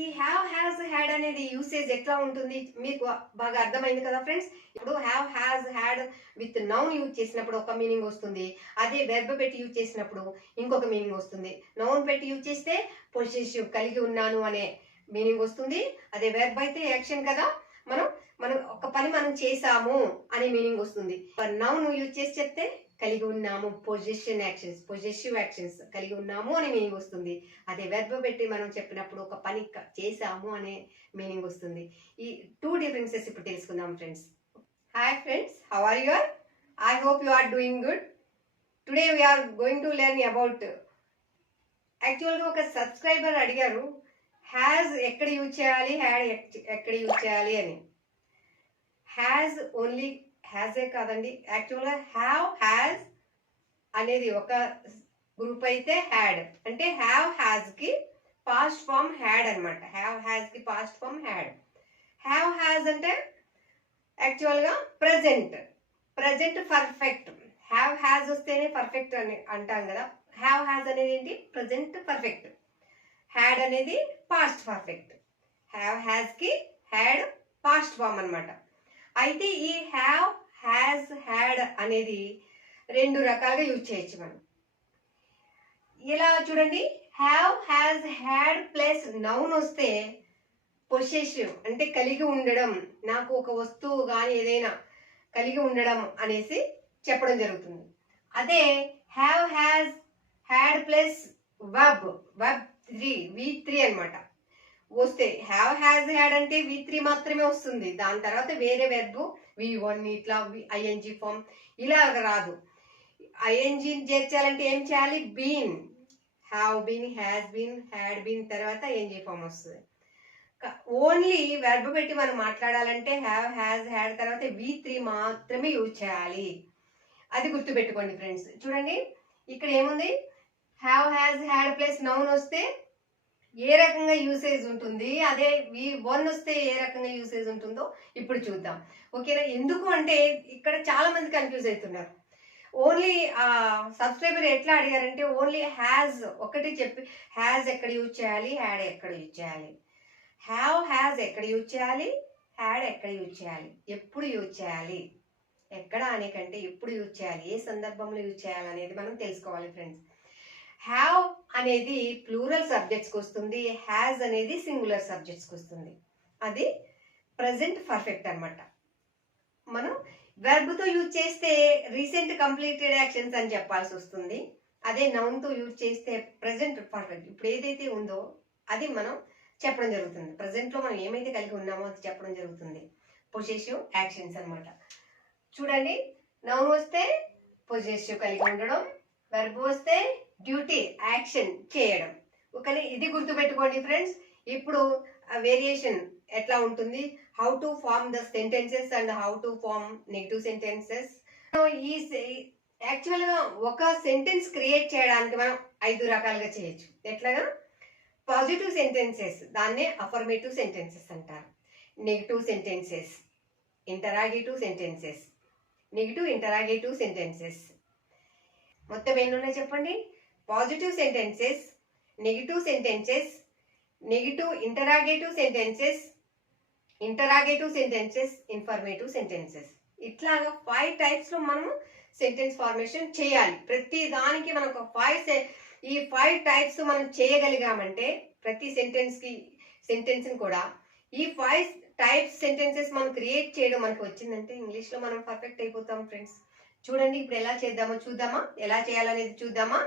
ఈ have has had అనేది usage ఎట్లా ఉంటుంది మీకు బాగా అర్థమైంది కదా ఫ్రెండ్స్. ఇప్పుడు have has had with noun use చేసినప్పుడు ఒక మీనింగ్ వస్తుంది, అదే వెర్బ్ పెట్టి యూజ్ చేసినప్పుడు ఇంకొక మీనింగ్ వస్తుంది. నౌన్ పెట్టి యూజ్ చేస్తే పొసెసివ్ కలిగి ఉన్నాను అనే మీనింగ్ వస్తుంది, అదే వెర్బ్ అయితే యాక్షన్ కదా, మనం మనం ఒక పని మనం చేసాము అనే మీనింగ్ వస్తుంది. నౌన్ యూజ్ చేసి చెప్తే కలిగి ఉన్నాము, పొజెసివ్ యాక్షన్స్ కలిగి ఉన్నాము అనే మీనింగ్ వస్తుంది. అదే వెర్బ్ పెట్టి మనం చెప్పినప్పుడు ఒక పని చేసాము అనే మీనింగ్ వస్తుంది. ఈ 2 డిఫరెన్సెస్ ఇప్పుడు తెలుసుకుందాం friends. Hi friends, how are you? I hope you are doing good. Today we are going to learn about, యాక్చువల్గా ఒక సబ్స్క్రైబర్ అడిగారు హ్యాజ్ ఎక్కడ యూజ్ చేయాలి, హ్యాడ్ ఎక్కడ యూజ్ చేయాలి అని. హ్యాజ్ ఓన్లీ హ్యాజే కాదండి, యాక్చువల్గా హ్యావ్ హ్యాజ్ అనేది ఒక గ్రూప్ అయితే హ్యాడ్ అంటే హ్యావ్ హ్యాజ్ కి పాస్ట్ ఫామ్ హ్యాడ్ అనమాట. హ్యావ్ హ్యాజ్ కి past form had. Have has అంటే యాక్చువల్గా ప్రజెంట్ పర్ఫెక్ట్. హ్యావ్ హ్యాజ్ వస్తేనే పర్ఫెక్ట్ అని అంటాం కదా. హ్యావ్ హ్యాజ్ అనేది ఏంటి? Present perfect. హ్యాడ్ అనేది పాస్ట్ పర్ఫెక్ట్. హ్యావ్ హ్యాజ్ కి హ్యాడ్ పాస్ట్ ఫామ్ అనమాట. అయితే ఈ హ్యావ్ హ్యాజ్ హ్యాడ్ అనేది 2 రకాలుగా యూజ్ చేయొచ్చు మనం. ఇలా చూడండి, have has had plus noun వస్తే పొసెసివ్ అంటే కలిగి ఉండడం, నాకు ఒక వస్తువు కానీ ఏదైనా కలిగి ఉండడం అనేసి చెప్పడం జరుగుతుంది. అదే have has had plus web 3 అనమాట వస్తే, హ్యావ్ హ్యాజ్ హ్యాడ్ అంటే V3 మాత్రమే వస్తుంది. దాని తర్వాత వేరే వెర్బ్ V1 ఇట్లా ఐఎన్జి ఫామ్ ఇలా రాదు. ఐఎన్జి చేర్చాలంటే ఏం చేయాలి? Been, have been, has been, had been తర్వాత ఐఎన్జి ఫామ్ వస్తుంది. ఓన్లీ వెర్బ్ పెట్టి మనం మాట్లాడాలంటే హ్యావ్ హ్యాజ్ హ్యాడ్ తర్వాత V3 మాత్రమే యూజ్ చేయాలి. అది గుర్తుపెట్టుకోండి ఫ్రెండ్స్. చూడండి ఇక్కడ ఏముంది, have has had plus noun వస్తే ఏ రకంగా యూసేజ్ ఉంటుంది, అదే V1 వస్తే ఏ రకంగా యూసేజ్ ఉంటుందో ఇప్పుడు చూద్దాం. ఓకేనా? ఎందుకు అంటే ఇక్కడ చాలా మంది కన్ఫ్యూజ్ అవుతున్నారు. ఓన్లీ సబ్స్క్రైబర్ ఎట్లా అడిగారంటే ఓన్లీ హ్యాజ్ ఒకటి చెప్పి హ్యాజ్ ఎక్కడ యూజ్ చేయాలి, హ్యాడ్ ఎక్కడ యూజ్ చేయాలి, హ్యావ్ హ్యాజ్ ఎక్కడ యూజ్ చేయాలి, హ్యాడ్ ఎక్కడ యూజ్ చేయాలి, ఎప్పుడు యూజ్ చేయాలి, ఎక్కడ అనే కంటే ఎప్పుడు యూజ్ చేయాలి, ఏ సందర్భంలో యూజ్ చేయాలి అనేది మనం తెలుసుకోవాలి ఫ్రెండ్స్. హ్యావ్ అనేది ప్లూరల్ సబ్జెక్ట్స్కి వస్తుంది, హ్యాజ్ అనేది సింగులర్ సబ్జెక్ట్స్కి వస్తుంది. అది ప్రజెంట్ పర్ఫెక్ట్ అనమాట. మనం వెర్బ్తో యూజ్ చేస్తే రీసెంట్ కంప్లీటెడ్ యాక్షన్స్ అని చెప్పాల్సి వస్తుంది. అదే నౌన్తో యూజ్ చేస్తే ప్రజెంట్ పర్ఫెక్ట్, ఇప్పుడు ఏదైతే ఉందో అది మనం చెప్పడం జరుగుతుంది. ప్రజెంట్లో మనం ఏమైతే కలిగి ఉన్నామో అది చెప్పడం జరుగుతుంది. పొసెసివ్ యాక్షన్స్ అనమాట. చూడండి, నౌన్ వస్తే పొసెసివ్ కలిగి ఉండడం, వెర్బ్ వస్తే డ్యూటీ యాక్షన్ చేయడం. ఓకే, ఇది గుర్తుపెట్టుకోండి ఫ్రెండ్స్. ఇప్పుడు వేరియేషన్ ఎట్లా ఉంటుంది, how to form the sentences and how to form negative sentences. ఈ యాక్చువల్గా ఒక సెంటెన్స్ క్రియేట్ చేయడానికి మనం 5 రకాలుగా చేయొచ్చు. ఎట్లాగా? పాజిటివ్ సెంటెన్సెస్, దాన్నే అఫర్మేటివ్ సెంటెన్సెస్ అంటారు. Negative sentences, interrogative sentences, negative interrogative sentences. మొత్తం ఎన్ని ఉన్నాయి చెప్పండి? Positive sentences, negative sentences, negative interrogative sentences, interrogative sentences, informative sentences. ఇట్లాగా 5 టైప్స్ లో మనం సెంటెన్స్ ఫార్మేషన్ చేయాలి. ప్రతి దానికి మనకు 5 టైప్స్ మనం చేయగలిగామంటే ప్రతి సెంటెన్స్ కూడా ఈ 5 టైప్స్ సెంటెన్సెస్ మనం క్రియేట్ చేయడం మనకు వచ్చిందంటే ఇంగ్లీష్ లో మనం పర్ఫెక్ట్ అయిపోతాం ఫ్రెండ్స్. చూడండి, ఇప్పుడు ఎలా చేద్దామో చూద్దామా? ఎలా చేయాలనేది చూద్దామా?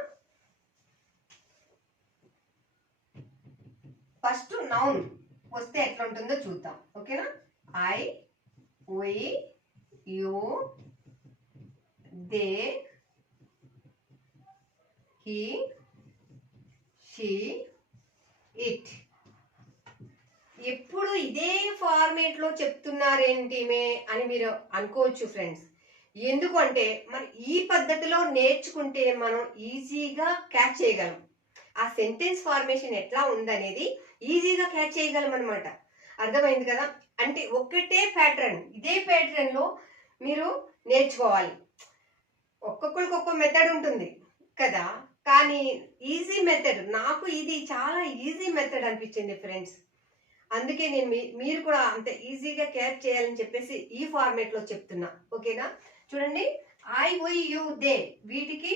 ఫస్ట్ నౌన్ వస్తే ఎట్లా ఉంటుందో చూద్దాం. ఓకేనా? I, we, you, they, he, she, it. ఎప్పుడు ఇదే ఫార్మేట్ లో చెప్తున్నారేంటిమే అని మీరు అనుకోవచ్చు ఫ్రెండ్స్. ఎందుకు అంటే మరి ఈ పద్ధతిలో నేర్చుకుంటే మనం ఈజీగా క్యాచ్ చేయగలం. ఆ సెంటెన్స్ ఫార్మేషన్ ఎట్లా ఉందనేది ఈజీగా క్యాచ్ చేయగలం అనమాట. అర్థమైంది కదా? అంటే ఒకటే ప్యాటర్న్, ఇదే ప్యాటర్న్ లో మీరు నేర్చుకోవాలి. ఒక్కొక్కరికి ఒక్కొక్క మెథడ్ ఉంటుంది కదా, కానీ ఈజీ మెథడ్, నాకు ఇది చాలా ఈజీ మెథడ్ అనిపించింది ఫ్రెండ్స్. అందుకే నేను మీరు కూడా అంత ఈజీగా క్యాచ్ చేయాలని చెప్పేసి ఈ ఫార్మేట్ లో చెప్తున్నా. ఓకేనా? చూడండి, ఐ వై యు దే వీటికి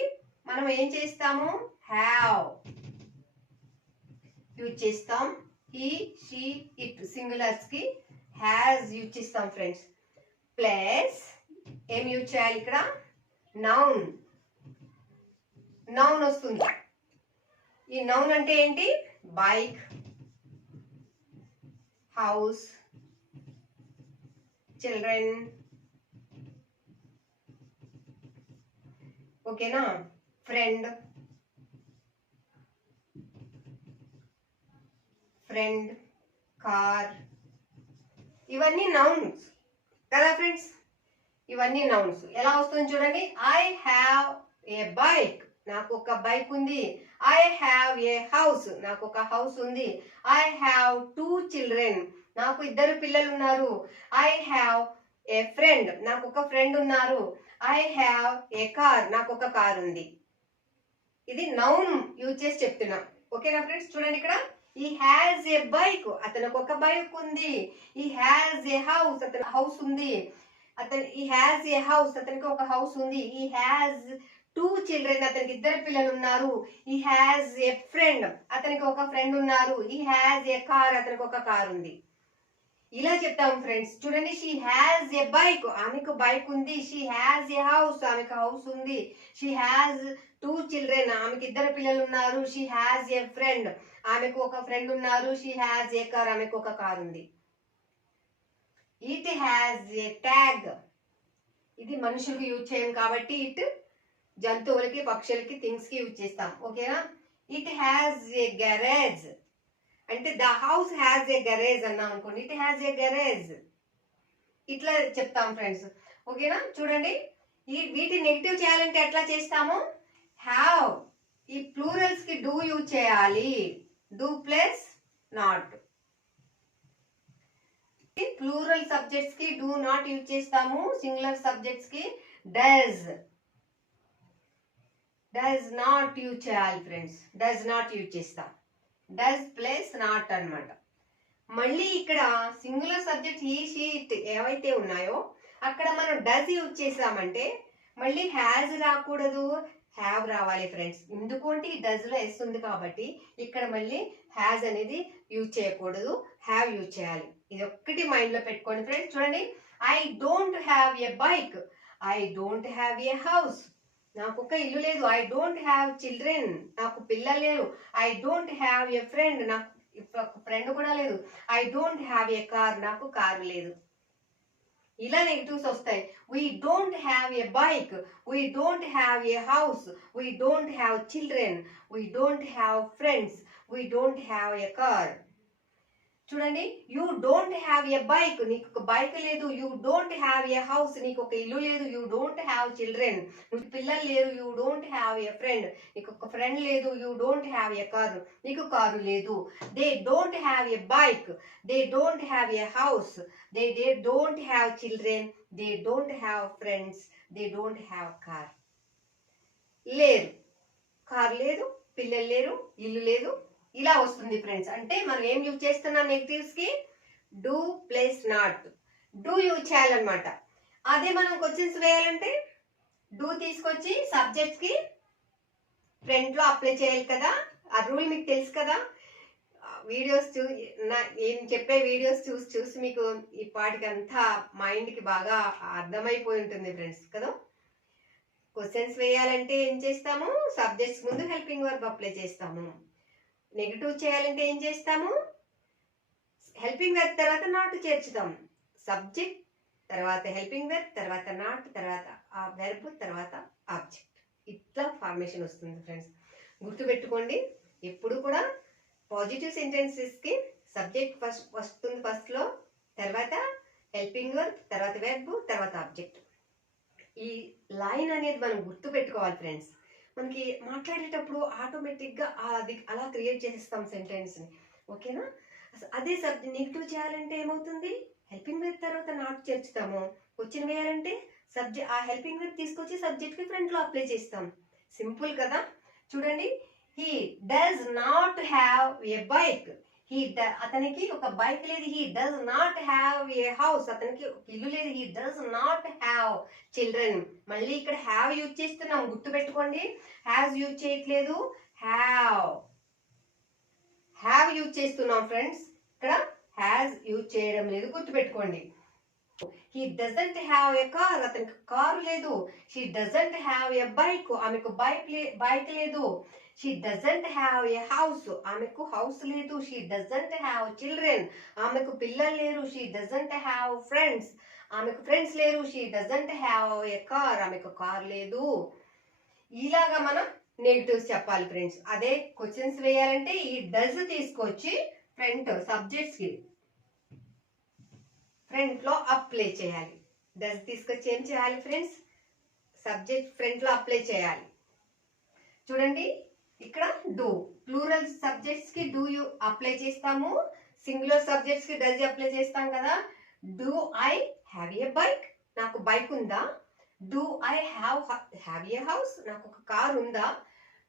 మనం ఏం చేస్తాము? హ్యావ్ యూజ్ చేస్తాం. హీ షీ ఇట్ సింగులర్స్ కి హ్యాస్ యూజ్ చేస్తాం ఫ్రెండ్స్. ప్లస్ ఏం యూజ్ చేయాలి ఇక్కడ? నౌన్. నౌన్ వస్తుంది. ఈ నౌన్ అంటే ఏంటి? Bike, house, children. ఓకేనా? ఫ్రెండ్, కార్, ఇవన్నీ నౌన్స్ కదా ఫ్రెండ్స్? ఇవన్నీ నౌన్స్. ఎలా వస్తుంది చూడండి. ఐ హ్యావ్ ఏ బైక్, నాకు ఒక బైక్ ఉంది. ఐ హ్యావ్ ఏ హౌస్, నాకు ఒక హౌస్ ఉంది. ఐ హ్యావ్ 2 చిల్డ్రన్, నాకు 2 పిల్లలు ఉన్నారు. ఐ హ్యావ్ ఏ ఫ్రెండ్, నాకు ఒక ఫ్రెండ్ ఉన్నారు. ఐ హ్యావ్ ఏ కార్, నాకు ఒక కార్ ఉంది. ఇది నౌన్ యూజ్ చేసి చెప్తున్నా. ఓకేనా ఫ్రెండ్స్? చూడండి ఇక్కడ, ఈ హ్యాస్ ఏ బైక్, అతనికి ఒక బైక్ ఉంది. ఈ హ్యాస్ ఏ హౌస్, అతని హౌస్ ఉంది. ఈ హ్యాస్ ఏ హౌస్, అతనికి ఒక హౌస్ ఉంది. ఈ హ్యాస్ 2 చిల్డ్రన్, అతనికి 2 పిల్లలు ఉన్నారు. ఈ హ్యాస్ ఏ ఫ్రెండ్, అతనికి ఒక ఫ్రెండ్ ఉన్నారు. ఈ హ్యాస్ ఏ కార్, అతనికి ఒక కార్ ఉంది. ఇలా చెప్తాం ఫ్రెండ్స్. చూడండి, షీ హ్యాస్ ఏ బైక్, ఆమెకు బైక్ ఉంది. షీ హ్యాస్ ఏ హౌస్, ఆమెకు హౌస్ ఉంది. షీ హ్యాస్ 2 చిల్డ్రన్, ఆమెకి 2 పిల్లలు ఉన్నారు. షీ హ్యాస్ ఏ ఫ్రెండ్, ఆమెకు ఒక ఫ్రెండ్ ఉన్నారు. షీ హ్యాస్ ఏ కార్, ఆమెకు ఒక కార్ ఉంది. ఇట్ హ్యాస్ ఏ ట్యాగ్, ఇది మనుషులకు యూజ్ చేయం కాబట్టి ఇట్ జంతువులకి, పక్షులకి, థింగ్స్ కి యూజ్ చేస్తాం. ఓకేనా? ఇట్ హ్యాస్ ఏ గ్యారేజ్, అంటే the house has a garage అన్నాం అనుకోండి, ఇట్ హ్యాస్ ఏ గ్యారేజ్. ఇట్లా చెప్తాం ఫ్రెండ్స్. ఓకేనా? చూడండి, వీటి నెగిటివ్ చేయాలంటే ఎట్లా చేస్తాము? హ్యావ్, ఈ ప్లూరల్స్ కి డూ యూజ్ చేయాలి. Do plus not. Plural subjects కి డూ నాట్ యూజ్ చేస్తాము. సింగులర్ సబ్జెక్ట్స్ కి డస్ నాట్ యూజ్ చేయాలి ఫ్రెండ్స్. డస్ నాట్ యూజ్ చేస్తాం. డస్ ప్లస్ నాట్ అన్నమాట. మళ్ళీ ఇక్కడ singular subject he she it ఏవైతే ఉన్నాయో అక్కడ మనం డస్ యూజ్ చేసామంటే మళ్ళీ హ్యాజ్ రాకూడదు, హ్యావ్ రావాలి ఫ్రెండ్స్. ఎందుకంటే ఈ డస్ లో ఎస్ ఉంది కాబట్టి ఇక్కడ మళ్ళీ హ్యాజ్ అనేది యూజ్ చేయకూడదు, హ్యావ్ యూజ్ చేయాలి. ఇది ఒక్కటి మైండ్ లో పెట్టుకోండి ఫ్రెండ్స్. చూడండి, I don't have a bike, I don't have a house, నాకు ఒక ఇల్లు లేదు. ఐ డోంట్ హ్యావ్ చిల్డ్రన్, నాకు పిల్లలు లేరు. I don't have a friend, నాకు ఫ్రెండ్ కూడా లేదు. I don't have a car, నాకు కారు లేదు. ఇలా నెగిటివ్స్ వస్తాయి. We don't have a bike, we don't have a house, we don't have children, we don't have friends, we don't have a car. చూడండి, you don't have a bike, నీకు ఒక bike లేదు. You don't have a house, నీకు ఒక ఇల్లు లేదు. You don't have children, నీకు పిల్లలు లేరు. You don't have a friend, నీకు ఒక ఫ్రెండ్ లేదు. You don't have a car, నీకు కారు లేదు. They don't have a bike, they don't have a house, they don't have children, they don't have friends, they don't have car. లేరు, car లేదు, పిల్లలు లేరు, ఇల్లు లేదు. ఇలా వస్తుంది ఫ్రెండ్స్. అంటే మనం ఏం యూజ్ చేస్తున్నాం నెగిటివ్స్ కి? Do plus not. Do use చేయాలన్నమాట. అదే మనం క్వశ్చన్స్ వేయాలంటే డూ తీసుకొచ్చి సబ్జెక్ట్స్ కి ఫ్రంట్ లో అప్లై చేయాలి కదా. ఆ రూల్ మీకు తెలుసు కదా. వీడియోస్ నేను చెప్పే వీడియోస్ చూసి మీకు ఈ పాటికి అంతా మైండ్ కి బాగా అర్థమైపోయి ఉంటుంది ఫ్రెండ్స్ కదా. క్వశ్చన్స్ వేయాలంటే ఏం చేస్తాము? సబ్జెక్ట్స్ ముందు హెల్పింగ్ వర్బ్ అప్లై చేస్తాము. నెగిటివ్ చేయాలంటే ఏం చేస్తాము? హెల్పింగ్ వెర్బ్ తర్వాత నాట్ చేర్చుతాం. సబ్జెక్ట్ తర్వాత హెల్పింగ్ వెర్బ్ తర్వాత నాట్ తర్వాత ఆ వెర్బ్ తర్వాత ఆబ్జెక్ట్. ఇట్లా ఫార్మేషన్ వస్తుంది ఫ్రెండ్స్. గుర్తుపెట్టుకోండి, ఎప్పుడు కూడా పాజిటివ్ సెంటెన్సెస్ కి సబ్జెక్ట్ ఫస్ట్ వస్తుంది ఫస్ట్ లో, తర్వాత హెల్పింగ్ వర్బ్, తర్వాత వెర్బ్, తర్వాత ఆబ్జెక్ట్. ఈ లైన్ అనేది మనం గుర్తు పెట్టుకోవాలి ఫ్రెండ్స్. మనకి మాట్లాడేటప్పుడు ఆటోమేటిక్గా అది అలా క్రియేట్ చేసేస్తాం సెంటెన్స్ని. ఓకేనా? అదే నెగిటివ్ చేయాలంటే ఏమవుతుంది? హెల్పింగ్ వెర్బ్ తర్వాత నాట్ చేర్చుతాము. క్వశ్చన్ వేయాలంటే సబ్జెక్ట్ ఆ హెల్పింగ్ వెర్బ్ తీసుకొచ్చి సబ్జెక్ట్కి ఫ్రంట్లో అప్లై చేస్తాం. సింపుల్ కదా. చూడండి, he does not have a bike, అతనికి ఒక బైక్ లేదు. He does not have a house. అతనికి ఇల్లు లేదు. He does not have children. మళ్ళీ ఇక్కడ హ్యావ్ యూజ్ చేస్తున్నాం, గుర్తు పెట్టుకోండి. హ్యావ్ యూజ్ చేయట్లేదు, హ్యావ్ యూజ్ చేస్తున్నాం ఫ్రెండ్స్. ఇక్కడ హ్యాస్ యూజ్ చేయడం లేదు, గుర్తు పెట్టుకోండి. He doesn't have a car. అతనికి కారు లేదు. She doesn't have a bike. ఆమెకు బైక్ లేదు. She doesn't have a house. ఆమెకు హౌస్ లేదు. She doesn't have children. ఆమెకు పిల్లలు లేరు. She doesn't have friends. ఆమెకు ఫ్రెండ్స్ లేరు. She doesn't have a car. ఆమెకు కార్ లేదు. ఇలాగా మనం నెగిటివ్స్ చెప్పాలి ఫ్రెండ్స్. అదే క్వశ్చన్స్ వేయాలంటే ఈ డజ్ తీసుకొచ్చి ఫ్రంట్ సబ్జెక్ట్స్ కి ఫ్రంట్ లో అప్లై చేయాలి. డస్ తీసుకొచ్చి ఏం చేయాలి ఫ్రెండ్స్? సబ్జెక్ట్ ఫ్రంట్ లో అప్లై చేయాలి. చూడండి ఇక్కడ డూ, ప్లూరల్ సబ్జెక్ట్స్ కి డూ యూ అప్లై చేస్తాము. సింగులర్ సబ్జెక్ట్స్ కి డస్ అప్లై చేస్తాం కదా. Do I have a bike. నాకు బైక్ ఉందా. Do I have a house. నాకు ఒక కార్ ఉందా.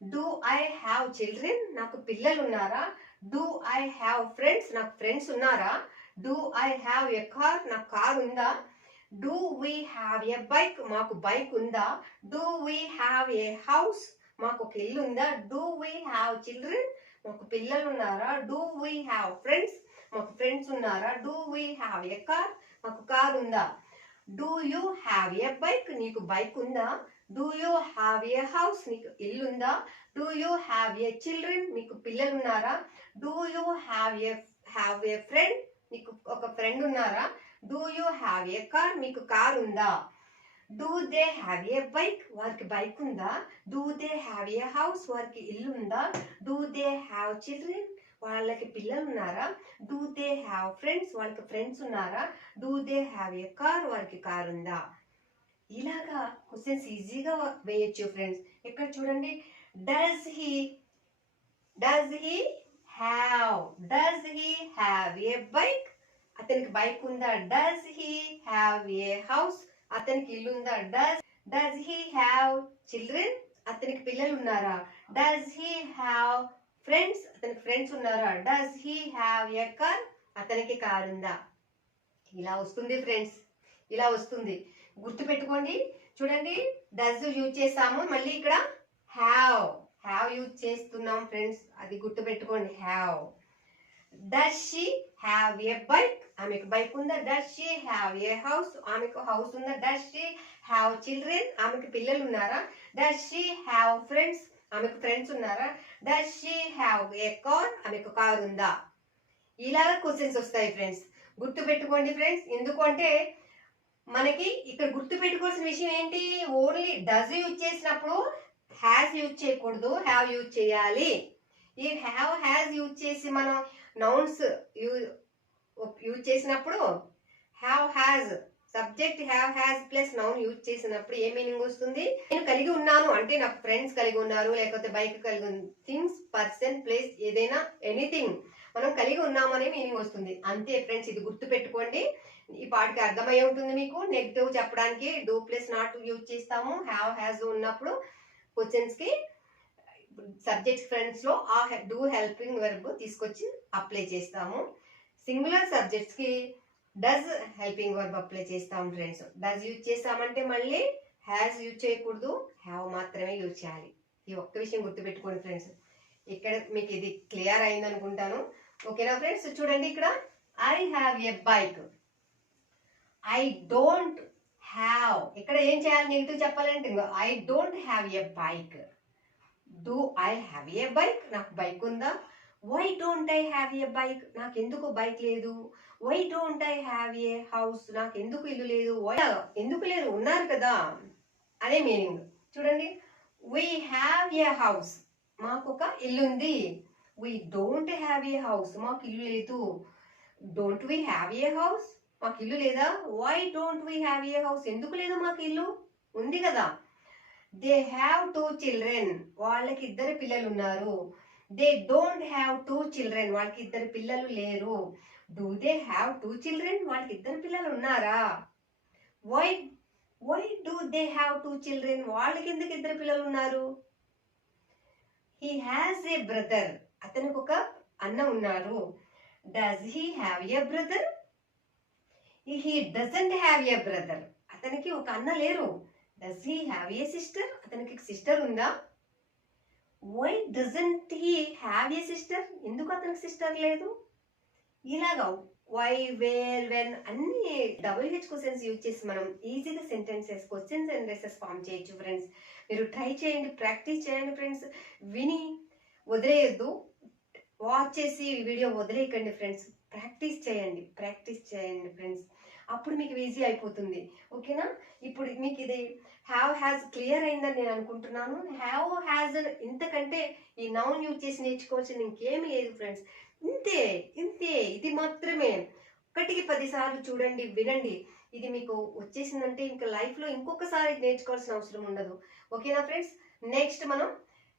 Do I have children. నాకు పిల్లలు ఉన్నారా. Do I have friends. నాకు ఫ్రెండ్స్ ఉన్నారా. Do I have a car. నాకు కార్ ఉందా. Do we have a bike. మాకు బైక్ ఉందా. Do we have a house. మాకు ఒక ఇల్లు ఉందా. Do we have children. మాకు పిల్లలు ఉన్నారా. Do we have friends. మాకు ఫ్రెండ్స్ ఉన్నారా. Do we have a car. మాకు కార్ ఉందా. Do you have a bike. నీకు బైక్ ఉందా. Do you have a house. నీకు ఇల్లు ఉందా. Do you have A children. మీకు పిల్లలు ఉన్నారా. Do you have a friend. నీకు ఒక ఫ్రెండ్ ఉన్నారా. Do you have a car. మీకు కార్ ఉందా. Do they have a bike. వారికి బైక్ ఉందా. Do they have a house. వారికి ఇల్లు ఉందా. Do they have children. వాళ్ళకి పిల్లలు ఉన్నారా. Do they have friends. వాళ్ళకి ఫ్రెండ్స్ ఉన్నారా. Do they have a car. వారికి కార్ ఉందా. ఇలాగా క్వశ్చన్స్ ఈజీగా వేయచ్చు ఫ్రెండ్స్. ఇక్కడ చూడండి, does he have a bike. అతనికి బైక్ ఉందా. Does he have a house. అతనికి ఇల్లు ఉందా. Does he have children. అతనికి పిల్లలు ఉన్నారా. Does he have friends. అతనికి ఫ్రెండ్స్ ఉన్నారా. Does he have a car. అతనికి కార్ ఉందా. ఇలా వస్తుంది ఫ్రెండ్స్, ఇలా వస్తుంది. గుర్తు పెట్టుకోండి. చూడండి, డస్ యూజ్ చేస్తాము. మళ్ళీ ఇక్కడ హ్యావ్ యూజ్ చేస్తున్నాం ఫ్రెండ్స్. అది గుర్తు పెట్టుకోండి. Have. Does she have a bike. ఆమెకు బైక్ ఉందా. Does she have a house. ఆమెకు హౌస్ ఉందా. Does she have children. ఆమెకు పిల్లలు ఉన్నారా. Does she have friends. ఆమెకు ఫ్రెండ్స్ ఉన్నారా. Does she have a car. ఆమెకు కార్ ఉందా. ఇలాగ క్వశ్చన్స్ వస్తాయి ఫ్రెండ్స్. గుర్తు పెట్టుకోండి ఫ్రెండ్స్. ఎందుకంటే మనకి ఇక్కడ గుర్తు పెట్టుకోవాల్సిన విషయం ఏంటి, ఓన్లీ డస్ యూజ్ చేసినప్పుడు హ్యాస్ యూజ్ చేయకూడదు, హ్యావ్ యూజ్ చేయాలి. ఈ హ్యాస్ యూజ్ చేసి మనం నౌన్స్ యూజ్ చేసినప్పుడు has subject has plus noun use చేసినప్పుడు ఏ మీనింగ్ వస్తుంది. నేను కలిగి ఉన్నాను అంటే నాకు ఫ్రెండ్స్ కలిగి ఉన్నారు, లేకపోతే బైక్ కలిగి ఉంది. థింగ్స్, పర్సన్, ప్లేస్, ఏదైనా ఎనీథింగ్ మనం కలిగి ఉన్నాము అనే మీనింగ్ వస్తుంది. అంతే ఫ్రెండ్స్, ఇది గుర్తు పెట్టుకోండి. ఈ పాటికి అర్థమై ఉంటుంది మీకు. నెగిటివ్ చెప్పడానికి డూ ప్లస్ నాట్ యూజ్ చేస్తాము. హ్యాస్ ఉన్నప్పుడు క్వశ్చన్స్ కి సబ్జెక్ట్ ఫ్రెండ్స్ లో ఆ డూ హెల్పింగ్ వర్బ్ తీసుకొచ్చి అప్లై చేస్తాము. సింగులర్ సబ్జెక్ట్స్ కి డస్ హెల్పింగ్ వర్బ్ అప్లై చేస్తాం ఫ్రెండ్స్. డస్ యూజ్ చేస్తామంటే మళ్ళీ హ్యాస్ యూజ్ చేయకూడదు, హ్యావ్ మాత్రమే యూజ్ చేయాలి. ఈ ఒక్క విషయం గుర్తుపెట్టుకోండి ఫ్రెండ్స్. ఇక్కడ మీకు ఇది క్లియర్ అయింది అనుకుంటాను. ఓకేనా ఫ్రెండ్స్. చూడండి ఇక్కడ I have a bike. I don't have. ఇక్కడ ఏం చేయాలి, నెగిటివ్ చెప్పాలంటే I don't have a bike. Do I have a bike. నాకు బైక్ ఉందా. Why don't I have a bike. నాకు ఎందుకు బైక్ లేదు. Why don't I have a house. నాకు ఎందుకు ఇల్లు లేదు. ఎందుకు లేదు, ఉన్నారు కదా అనే మీనింగ్. చూడండి, వీ హ్యావ్ ఏ హౌస్. మాకు ఒక ఇల్లు ఉంది. We don't have a house. మాకు ఇల్లు లేదు. Don't we have a house. మాకు ఇల్లు లేదా. Why don't we have a house. ఎందుకు లేదు, మాకు ఇల్లు ఉంది కదా. They have 2 children. వాళ్ళకి 2 పిల్లలు ఉన్నారు. They don't have 2 children. వాళ్ళకి 2 పిల్లలు లేరు. Do they have 2 children. వాళ్ళకి 2 పిల్లలు ఉన్నారా. Why do they have 2 children. వాళ్ళకి ఎందుకు 2 పిల్లలు ఉన్నారు. He has a brother. అతనికి ఒక అన్న ఉన్నారు. Does he have a brother? He doesn't have a brother. అతనికి ఒక అన్న లేరు. Does he have a sister? అతనికి సిస్టర్ ఉందా? Why doesn't he have a sister? ఎందుకు అతనికి సిస్టర్ లేదు? ఇలాగా వై, వేర్, వెన్ అన్ని WH క్వశ్చన్స్ యూజ్ చేసి మనం ఈజీగా సెంటెన్సెస్, క్వశ్చన్స్ అండ్ రెసెస్ ఫామ్ చేయొచ్చు ఫ్రెండ్స్. మీరు ట్రై చేయండి, ప్రాక్టీస్ చేయండి ఫ్రెండ్స్. విని వదిలేయొద్దు, వాచ్ చేసి వీడియో వదిలేయకండి ఫ్రెండ్స్. ప్రాక్టీస్ చేయండి ఫ్రెండ్స్. అప్పుడు మీకు ఈజీ అయిపోతుంది. ఓకేనా? ఇప్పుడు మీకు ఇది హ్యావ్ హ్యాజ్ క్లియర్ అయిందని నేను అనుకుంటున్నాను. హ్యావ్ హ్యాజ్ ఇంతకంటే ఈ నౌన్ యూజ్ చేసి నేర్చుకోవాల్సింది ఇంకేమీ లేదు ఫ్రెండ్స్. ఇంతే, ఇది మాత్రమే. 1కి 10 సార్లు చూడండి, వినండి. ఇది మీకు వచ్చేసిందంటే ఇంకా లైఫ్లో ఇంకొకసారి నేర్చుకోవాల్సిన అవసరం ఉండదు. ఓకేనా ఫ్రెండ్స్? నెక్స్ట్ మనం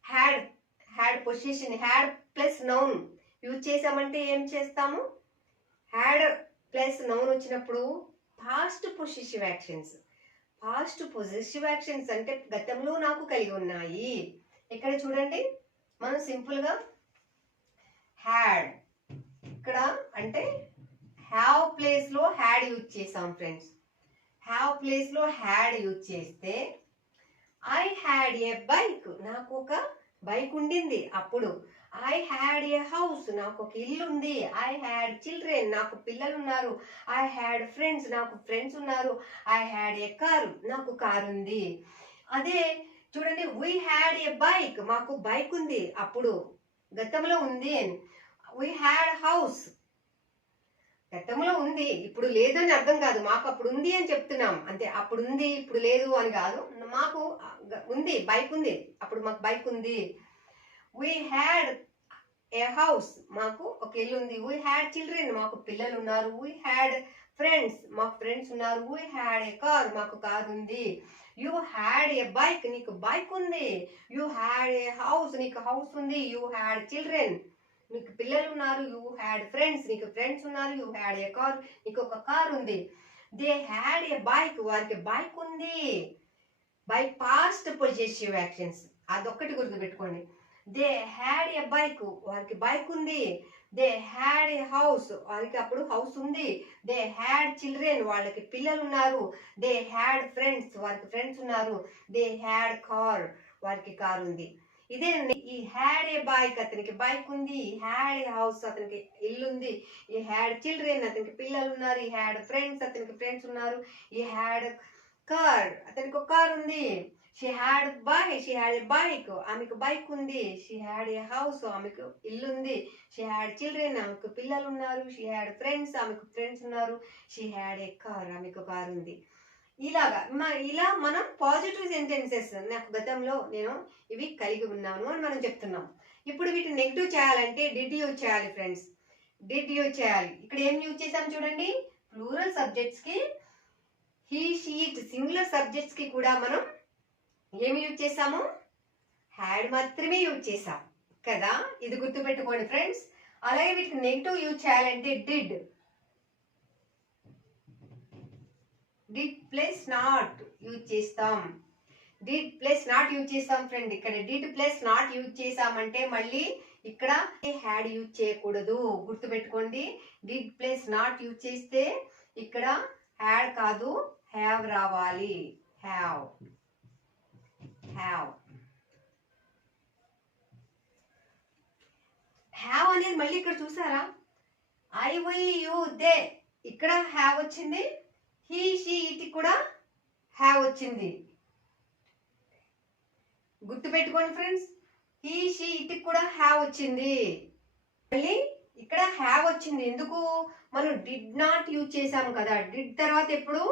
had position, had plus noun use చేసామంటే ఏం చేస్తాము? హ్యాడ్ ప్లస్ నౌన్ వచ్చినప్పుడు పాస్ట్ పొజిటివ్ యాక్షన్స్. అంటే గతంలో నాకు కలిగి ఉన్నాయి. ఇక్కడ చూడండి, మనం సింపుల్గా హ్యాడ్ ఇక్కడ అంటే హ్యావ్ ప్లేస్లో హ్యాడ్ యూజ్ చేసాం ఫ్రెండ్స్. హ్యావ్ ప్లేస్లో హ్యాడ్ యూజ్ చేస్తే ఐ హ్యాడ్ ఏ బైక్, నాకు ఒక బైక్ ఉండింది అప్పుడు. ఐ హ్యాడ్ ఏ హౌస్, నాకు ఒక ఇల్లు ఉంది. ఐ హ్యాడ్ చిల్డ్రన్, నాకు పిల్లలు ఉన్నారు. ఐ హ్యాడ్ ఫ్రెండ్స్, నాకు ఫ్రెండ్స్ ఉన్నారు. ఐ హ్యాడ్ ఏ కార్, నాకు కారు ఉంది. అదే చూడండి, వీ హ్యాడ్ ఏ బైక్, మాకు బైక్ ఉంది అప్పుడు, గతంలో ఉంది అని. వీ హ్యాడ్ హౌస్, గతంలో ఉంది, ఇప్పుడు లేదు అని అర్థం కాదు. మాకు అప్పుడు ఉంది అని చెప్తున్నాం అంతే. అప్పుడు ఉంది, ఇప్పుడు లేదు అని కాదు. మాకు ఉంది, బైక్ ఉంది, అప్పుడు మాకు బైక్ ఉంది. వీ హ్యాడ్ ఏ హౌస్, మాకు ఒక ఇల్లు ఉంది. వీ హ్యాడ్ చిల్డ్రన్, మాకు పిల్లలు ఉన్నారు. వీ హ్యాడ్ ఫ్రెండ్స్, మాకు ఫ్రెండ్స్ ఉన్నారు. వీ హ్యాడ్ ఏ కార్, మాకు కార్ ఉంది. యూ హ్యాడ్ ఏ బైక్, నీకు బైక్ ఉంది. యూ హ్యాడ్ ఏ హౌస్, నీకు హౌస్ ఉంది. యూ హ్యాడ్ చిల్డ్రన్, నీకు పిల్లలు ఉన్నారు. యూ హ్యాడ్ ఫ్రెండ్స్, నీకు ఫ్రెండ్స్ ఉన్నారు. యూ హ్యాడ్ ఏ కార్, నీకు ఒక కార్ ఉంది. దే హ్యాడ్ ఏ బైక్, వారికి బైక్ ఉంది. బై పాస్ట్ పొజిటివ్ యాక్షన్స్, అదొక్కటి గుర్తుపెట్టుకోండి. దే హ్యాడ్ ఏ బైక్, వారికి బైక్ ఉంది. దే హ్యాడ్ ఏ హౌస్, వారికి అప్పుడు హౌస్ ఉంది. దే హ్యాడ్ చిల్డ్రన్, వాళ్ళకి పిల్లలు ఉన్నారు. దే హ్యాడ్ ఫ్రెండ్స్, వారికి ఫ్రెండ్స్ ఉన్నారు. దే హ్యాడ్ కార్, వారికి కార్ ఉంది. ఇదే ఈ హ్యాడ్ ఏ బైక్, అతనికి బైక్ ఉంది. ఈ హ్యాడ్ ఏ హౌస్, అతనికి ఇల్లు ఉంది. ఈ హ్యాడ్ చిల్డ్రన్, అతనికి పిల్లలు ఉన్నారు. ఈ హ్యాడ్ ఫ్రెండ్స్, అతనికి ఫ్రెండ్స్ ఉన్నారు. ఈ హ్యాడ్ కార్, అతనికి ఒక కార్ ఉంది. షీ హ్యాడ్ ఏ బైక్, ఆమెకు బైక్ ఉంది. షీ హ్యాడ్ ఏ హౌస్, ఆమెకు ఇల్లు ఉంది. షీ హ్యాడ్ చిల్డ్రన్, ఆమెకు పిల్లలు ఉన్నారు. షీ హ్యాడ్ ఫ్రెండ్స్, ఆమెకు ఫ్రెండ్స్ ఉన్నారు. షీ హ్యాడ్ ఏ కార్, ఆమెకు కార్ ఉంది. ఇలా మనం పాజిటివ్ సెంటెన్సెస్, నాకు గతంలో నేను ఇవి కలిగి ఉన్నాను అని మనం చెప్తున్నాం. ఇప్పుడు వీటిని నెగిటివ్ చేయాలంటే డిడ్ యూజ్ చేయాలి ఫ్రెండ్స్. డిడ్ యూజ్ చేయాలి. ఇక్కడ ఏం యూజ్ చేసాం చూడండి, ప్లూరల్ సబ్జెక్ట్స్ కి he, she, it, singular subjects కి కూడా మనం ఏమి యూజ్ చేసాము? హ్యాడ్ మాత్రమే యూజ్ చేసాం కదా. ఇది గుర్తుపెట్టుకోండి ఫ్రెండ్స్. అలాగే వీటికి నెగిటివ్ యూజ్ చేయాలంటే డిడ్ ప్లస్ నాట్ యూజ్ చేస్తాం. డిడ్ ప్లస్ నాట్ యూజ్ చేస్తాం ఫ్రెండ్. ఇక్కడ డిడ్ ప్లస్ నాట్ యూజ్ చేసామంటే మళ్ళీ ఇక్కడ హ్యాడ్ యూజ్ చేయకూడదు, గుర్తుపెట్టుకోండి. డిడ్ ప్లస్ నాట్ యూజ్ చేస్తే ఇక్కడ హ్యాడ్ కాదు, హ్యావ్ రావాలి. హ్యావ్ అనేది మళ్ళీ ఇక్కడ చూసారా, ఐ, వై, యు, దే, ఇక్కడ హ్యావ్ వచ్చింది. హీ, షీ, ఇట్ కూడా హ్యావ్ వచ్చింది. గుర్తుపెట్టుకోండి ఫ్రెండ్స్, హీ, షీ, ఇట్ కూడా హ్యావ్ వచ్చింది. మళ్ళీ ఇక్కడ హ్యావ్ వచ్చింది. ఎందుకు? మనం డిడ్ నాట్ యూజ్ చేసాము కదా. డిడ్ తర్వాత ఎప్పుడు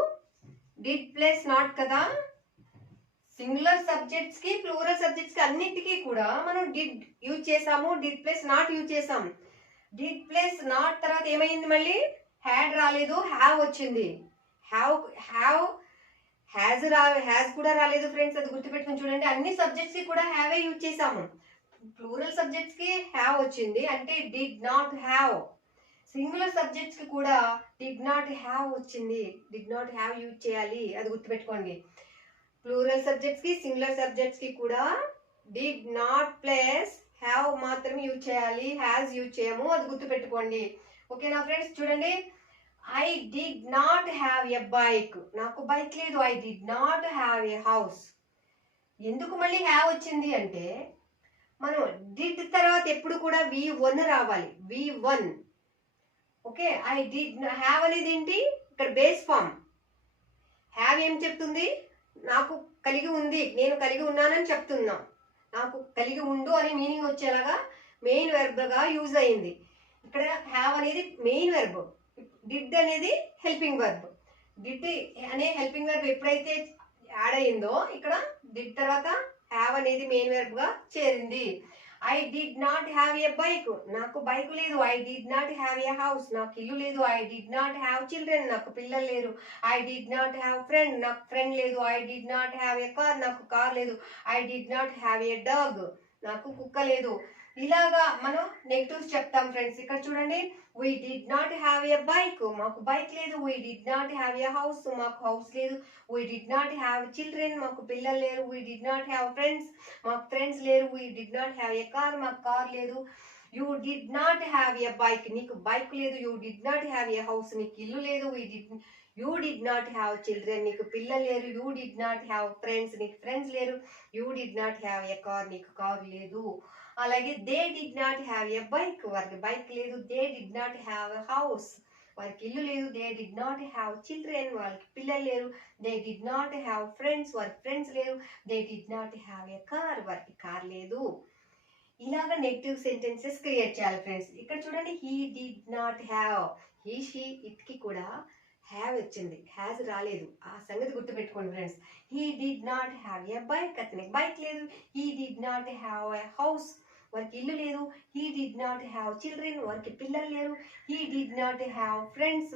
డిడ్ ప్లస్ నాట్ కదా. సింగులర్ సబ్జెక్ట్స్ కి, ప్లూరల్ సబ్జెక్ట్స్ కి అన్నిటికీ కూడా మనం డిడ్ యూజ్ చేసాము. డిడ్ ప్లస్ నాట్ యూజ్ చేసాం. డిడ్ ప్లస్ నాట్ తర్వాత ఏమైంది? మళ్ళీ హ్యాడ్ రాలేదు, హ్యావ్ వచ్చింది. హ్యాజ్ కూడా రాలేదు ఫ్రెండ్స్, అది గుర్తుపెట్టుకుని చూడండి. అన్ని సబ్జెక్ట్స్ కి కూడా హ్యావే యూజ్ చేసాము. ప్లూరల్ సబ్జెక్ట్స్ కి హ్యావ్ వచ్చింది అంటే did not have. Singular subjects కి కూడా డిడ్ నాట్ హ్యావ్ వచ్చింది. డిడ్ నాట్ హ్యావ్ యూజ్ చేయాలి, అది గుర్తుపెట్టుకోండి. ప్లూరల్ సబ్జెక్ట్స్ కి, సింగులర్ సబ్జెక్ట్స్ కి కూడా డిడ్ నాట్ ప్లస్ హ్యావ్ మాత్రమే యూజ్ చేయాలి, హ్యాజ్ యూజ్ చేయము, అది గుర్తుపెట్టుకోండి. ఓకేనా ఫ్రెండ్స్? చూడండి, I did not have a bike, నాకు బైక్ లేదు. I did not have a house. ఎందుకు మళ్ళీ హ్యావ్ వచ్చింది అంటే, మనం డిడ్ తర్వాత ఎప్పుడు కూడా V1 రావాలి, V1. Okay, I did have అనేది ఏంటి, ఇక్కడ బేస్ ఫామ్. హ్యావ్ ఏం చెప్తుంది, నాకు కలిగి ఉంది, నేను కలిగి ఉన్నానని చెప్తున్నా. నాకు కలిగి ఉండు అనే మీనింగ్ వచ్చేలాగా మెయిన్ వెర్బ్గా యూజ్ అయింది. ఇక్కడ హ్యావ్ అనేది మెయిన్ వెర్బ్, డిడ్ అనేది హెల్పింగ్ వెర్బ్. డిడ్ అనే హెల్పింగ్ వెర్బ్ ఎప్పుడైతే యాడ్ అయిందో, ఇక్కడ డిడ్ తర్వాత హ్యావ్ అనేది మెయిన్ వెర్బ్ గా చేరింది. I did not have a bike, నాకు బైక్ లేదు. I did not have a house, నాకు ఇల్లు లేదు. I did not have children, నాకు పిల్లలు లేరు. I did not have friend, నాకు ఫ్రెండ్ లేదు. I did not have a car, నాకు కార్ లేదు. I did not have a dog, నాకు కుక్క లేదు. ఇలాగా మనం నెగటివ్స్ చెప్తాం ఫ్రెండ్స్. ఇక్కడ చూడండి, we did not have a bike, మాకు బైక్ లేదు. We did not have a house, మాకు హౌస్ లేదు. We did not have children, మాకు పిల్లలు లేరు. We did not have friends, మాకు ఫ్రెండ్స్ లేరు. We did not have a car, మాకు కార్ లేదు. You did not have a bike, నీకు బైక్ లేదు. You did not have a house, నీకు ఇల్లు లేదు. You did not have children, నీకు పిల్లలు లేరు. You did not have friends, నీకు ఫ్రెండ్స్ లేరు. You did not have a car, నీకు కారు లేదు. అలాగే they did not have a bike, వారికి బైక్ లేదు. They did not have a house, వారికి ఇల్లు లేదు. They did not have children, వాళ్ళకి పిల్లలు లేరు. They did not have friends, వారికి ఫ్రెండ్స్ లేరు. They did not have a car, వారికి కార్ లేదు. ఇలాగా నెగిటివ్ సెంటెన్సెస్ క్రియేట్ చేయాలి ఫ్రెండ్స్. ఇక్కడ చూడండి, he did not have, he she ఇట్కి కూడా హ్యావ్ వచ్చింది, హ్యాజ్ రాలేదు. ఆ సంగతి గుర్తుపెట్టుకోండి friends. He did not have a bike, అతనికి బైక్ లేదు. He did not have a house, వారికి ఇల్లు లేదు. He did not have children, వారికి పిల్లలు లేరు. He did not have friends,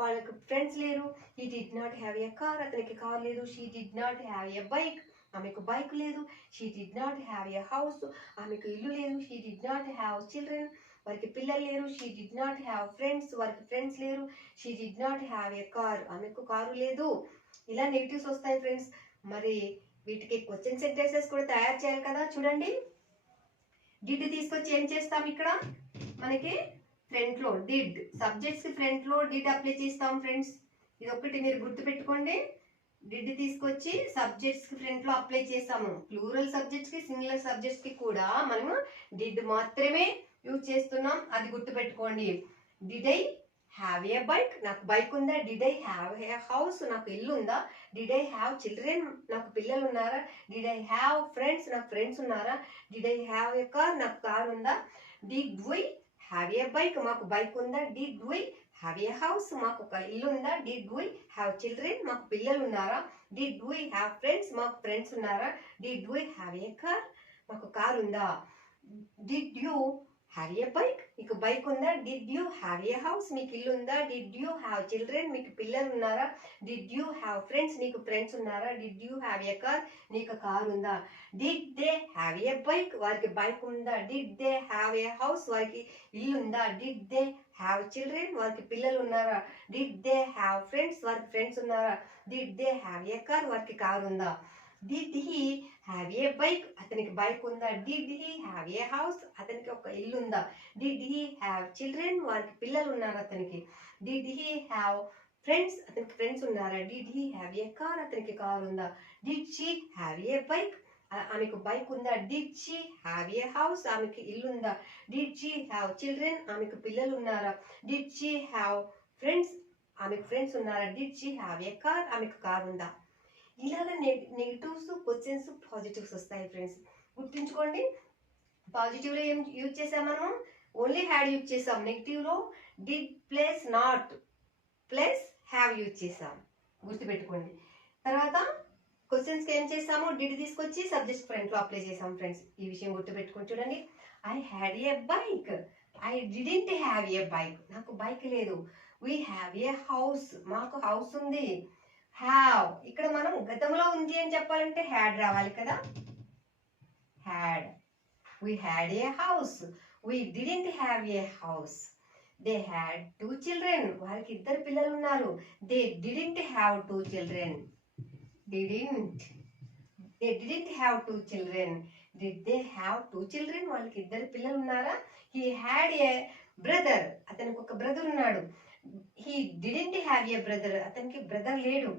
వాళ్ళకి ఫ్రెండ్స్ లేరు. He did not have a car, అతనికి కార్ లేదు. She did not have a bike, ఆమెకు బైక్ లేదు. She did not have a house, ఆమెకు ఇల్లు లేదు. She did not have children, వారికి పిల్లలు లేరు. She did not have friends, వారికి ఫ్రెండ్స్ లేరు. She did not have a car, ఆమెకు కారు లేదు. ఇలా నెగిటివ్స్ వస్తాయి ఫ్రెండ్స్. మరి వీటికి క్వశ్చన్ సెంటెన్సెస్ కూడా తయారు చేయాలి కదా. చూడండి, డిడ్ తీసుకొచ్చి ఏం చేస్తాం, ఇక్కడ మనకి ఫ్రంట్ లో డిడ్, సబ్జెక్ట్స్ కి ఫ్రంట్ లో డిడ్ అప్లై చేస్తాం ఫ్రెండ్స్. ఇది ఒకటి మీరు గుర్తుపెట్టుకోండి. డిడ్ తీసుకొచ్చి సబ్జెక్ట్స్ కి ఫ్రంట్ లో అప్లై చేస్తాము. ప్లూరల్ సబ్జెక్ట్స్ కి, సింగులర్ సబ్జెక్ట్స్ కి కూడా మనము డిడ్ మాత్రమే యూజ్ చేస్తున్నాం, అది గుర్తుపెట్టుకోండి. Did I have a bike, నాకు బైక్ ఉందా. Did I have a house, నాకు ఇల్లు ఉందా. డిడ్ ఐ హ్యావ్ చిల్డ్రన్, నాకు పిల్లలు ఉన్నారా. డిడ్ ఐ హ్యావ్ ఫ్రెండ్స్, నాకు ఫ్రెండ్స్ ఉన్నారా. Did I have a car, నాకు కార్ ఉందా. Did we have a bike, మాకు బైక్ ఉందా. Did we have a house, మాకు ఒక ఇల్లు ఉందా. డిడ్ వి హ్యావ్ చిల్డ్రన్, మాకు పిల్లలు ఉన్నారా. డిడ్ వి హ్యావ్ ఫ్రెండ్స్, మాకు ఫ్రెండ్స్ ఉన్నారా. Did we have a car, మాకు కార్ ఉందా. Did you have a bike, మీకు బైక్ ఉందా. Did you have a house, మీకు ఇల్లు ఉందా. డిడ్ యూ హ్యావ్ చిల్డ్రన్, మీకు పిల్లలు ఉన్నారా. డిడ్ యూ హ్యావ్ ఫ్రెండ్స్, నీకు ఫ్రెండ్స్ ఉన్నారా. Did you have a car, నీకు కార్ ఉందా. Did they have a bike, వారికి బైక్ ఉందా. Did they have a house, వారికి ఇల్లు ఉందా. డిడ్ దే హ్యావ్ చిల్డ్రన్, వారికి పిల్లలు ఉన్నారా. డిడ్ దే హ్యావ్ ఫ్రెండ్స్, వారికి ఫ్రెండ్స్ ఉన్నారా. Did they have a car, వారికి కార్ ఉందా. Did he have a bike, అతనికి బైక్ ఉందా. Did he have a house, అతనికి ఒక ఇల్లు ఉందా. డిడ్ హీ హ్యావ్ చిల్డ్రన్, వారికి పిల్లలు ఉన్నారు అతనికి. డిడ్ హీ హ్యావ్ ఫ్రెండ్స్, అతనికి ఫ్రెండ్స్ ఉన్నారా. Did he have a car, అతనికి కార్ ఉందా. Did she have a bike, ఆమెకు బైక్ ఉందా. Did she have a house, ఆమెకి ఇల్లు ఉందా. డిడ్ షీ హ్యావ్ చిల్డ్రన్, ఆమెకు పిల్లలు ఉన్నారా. డిడ్ షీ హ్యావ్ ఫ్రెండ్స్, ఆమెకు ఫ్రెండ్స్ ఉన్నారా. Did she have a car, ఆమెకు కార్ ఉందా. ఇలాగ నెగిటివ్స్, క్వశ్చన్స్, పాజిటివ్స్ వస్తాయి ఫ్రెండ్స్. గుర్తుంచుకోండి, పాజిటివ్ లో ఏం యూజ్ చేసాం మనం, ఓన్లీ హ్యాడ్ యూజ్ చేసాం. నెగిటివ్ లో did plus not plus have use చేసాం, గుర్తుపెట్టుకోండి. తర్వాత క్వశ్చన్స్ కి ఏం చేసాము, డిడ్ తీసుకొచ్చి సబ్జెక్ట్ ఫ్రంట్ లో అప్లై చేసాం ఫ్రెండ్స్. ఈ విషయం గుర్తుపెట్టుకోండి. చూడండి, I had a bike, I didn't have a bike, నాకు బైక్ లేదు. వీ హ్యావ్ ఏ హౌస్, మాకు హౌస్ ఉంది. హ్యావ్, ఇక్కడ మనం గతంలో ఉంది అని చెప్పాలంటే హ్యాడ్ రావాలి కదా. Had. We had a house. We didn't have a house. They had 2 children. వారికి ఇద్దరు పిల్లలు ఉన్నారు. They didn't have 2 children. They didn't have 2 children. Did they have 2 children? వాళ్ళకి ఇద్దరు పిల్లలు ఉన్నారా. He had a బ్రదర్, అతనికి ఒక బ్రదర్ ఉన్నాడు. He didn't have a brother, అతనికి బ్రదర్ లేడు.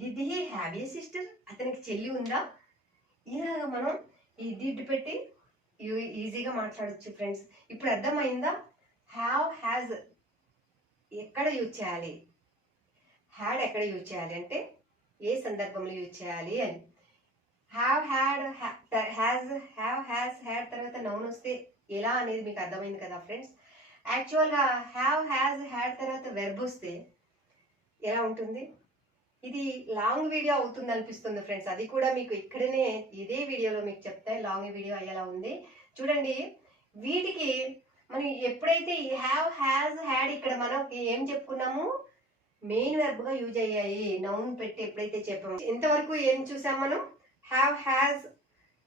Did he have a sister, అతనికి చెల్లి ఉందా? ఇలాగ మనం ఈ డిడ్ పెట్టి ఈజీగా మాట్లాడొచ్చు ఫ్రెండ్స్. ఇప్పుడు అర్థమైందా? హ్యావ్ హ్యాజ్ ఎక్కడ యూజ్ చేయాలి, హ్యాడ్ ఎక్కడ యూజ్ చేయాలి అంటే ఏ సందర్భంలో యూజ్ చేయాలి అని. హ్యావ్ హ్యాడ్ హ్యాడ్ తర్వాత నౌన్ వస్తే ఎలా అనేది మీకు అర్థమైంది కదా ఫ్రెండ్స్. యాక్చువల్గా హ్యావ్ హ్యాజ్ హ్యాడ్ తర్వాత వెర్బ్ వస్తే ఎలా ఉంటుంది? ఇది లాంగ్ వీడియో అవుతుంది అనిపిస్తుంది ఫ్రెండ్స్. అది కూడా మీకు ఇక్కడనే ఇదే వీడియోలో మీకు చెప్తే లాంగ్ వీడియో అయ్యేలా ఉంది. చూడండి, వీటికి మనం ఎప్పుడైతే ఈ హ్యావ్ హ్యాజ్ హ్యాడ్ ఇక్కడ మనం ఏం చెప్పుకున్నాము, మెయిన్ వెర్బ్ గా యూజ్ అయ్యాయి. నౌన్ పెట్టి ఎప్పుడైతే చెప్పాము, ఇంతవరకు ఏం చూసాం మనం? Have has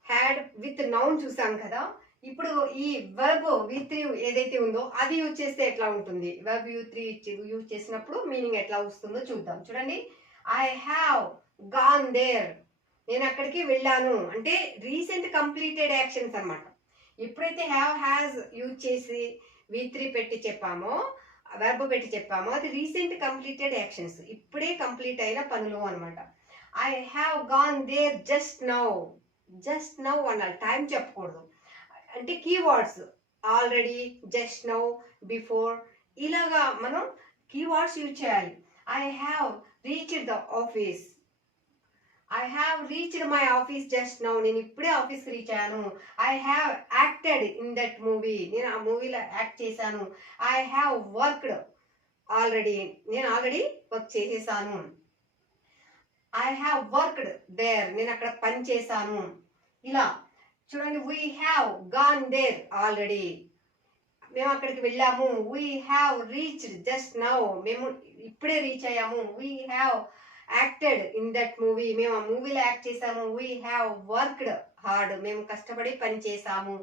had with noun చూసాం కదా. ఇప్పుడు ఈ వర్బ్ V3 ఏదైతే ఉందో అది యూజ్ చేస్తే ఎట్లా ఉంటుంది? వర్బ్ V3 యూజ్ చేసినప్పుడు మీనింగ్ ఎట్లా వస్తుందో చూద్దాం. చూడండి, ఐ హ్యావ్ గాన్ దేర్, నేను అక్కడికి వెళ్ళాను అంటే రీసెంట్ కంప్లీటెడ్ యాక్షన్స్ అన్నమాట. ఎప్పుడైతే హ్యావ్ హ్యాజ్ యూజ్ చేసి V3 పెట్టి చెప్పామో, వెర్బ్ పెట్టి చెప్పామో, అది రీసెంట్ కంప్లీటెడ్ యాక్షన్స్, ఇప్పుడే కంప్లీట్ అయిన పనులు అనమాట. I have gone there just now, just now అనాలి, టైం చెప్పకూడదు. అంటే keywords already, just now, before, ఇలాగా మనం కీవర్డ్స్ యూజ్ చేయాలి. I have reached the office, I have reached my office just now, నేను ఇప్పుడే ఆఫీస్కి రీచ్ అయ్యాను. I have acted in that movie, నేను ఆ మూవీలో యాక్ట్ చేశాను. ఐ హ్యావ్ వర్క్డ్ ఆల్రెడీ, నేను ఆల్రెడీ వర్క్ చేసేసాను. ఐ హ్యావ్ వర్క్డ్ దేర్, నేను అక్కడ పని చేశాను. ఇలా చూడండి, we have gone there already, మేము అక్కడికి వెళ్ళాము. We have reached just now, మేము ఇప్పుడే రీచ్ అయ్యాము. We have acted in that movie, మేము ఆ మూవీలో యాక్ట్ చేసాము. వీ హ్యావ్ వర్క్డ్ హార్డ్, మేము కష్టపడి పని చేసాము.